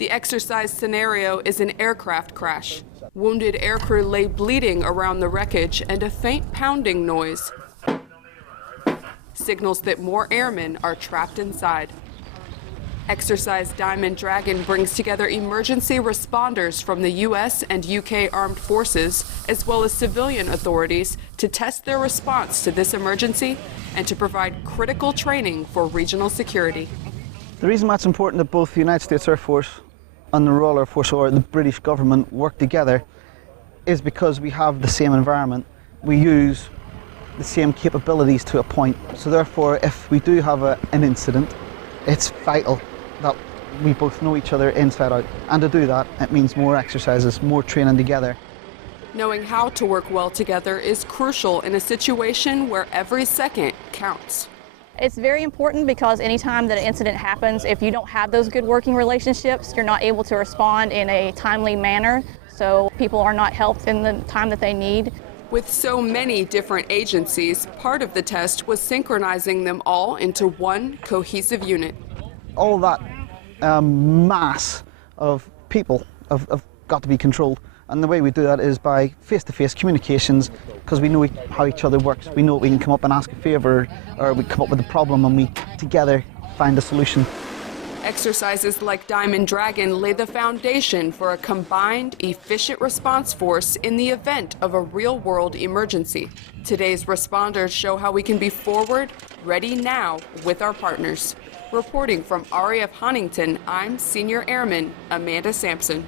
The exercise scenario is an aircraft crash. Wounded aircrew lay bleeding around the wreckage, and a faint pounding noise signals that more airmen are trapped inside. Exercise Diamond Dragon brings together emergency responders from the U.S. and U.K. armed forces, as well as civilian authorities, to test their response to this emergency and to provide critical training for regional security. The reason why it's important that both the United States Air Force and the Royal Air Force or the British government work together is because we have the same environment. We use the same capabilities to a point. So therefore, if we do have an incident, it's vital that we both know each other inside out. And to do that, it means more exercises, more training together. Knowing how to work well together is crucial in a situation where every second counts. It's very important because anytime that an incident happens, if you don't have those good working relationships, you're not able to respond in a timely manner, so people are not helped in the time that they need. With so many different agencies, part of the test was synchronizing them all into one cohesive unit. All that mass of people have got to be controlled. And the way we do that is by face-to-face communications, because we know how each other works. We know we can come up and ask a favour, or we come up with a problem and we together find a solution. Exercises like Diamond Dragon lay the foundation for a combined, efficient response force in the event of a real-world emergency. Today's responders show how we can be forward, ready now with our partners. Reporting from RAF Huntington, I'm Senior Airman Amanda Sampson.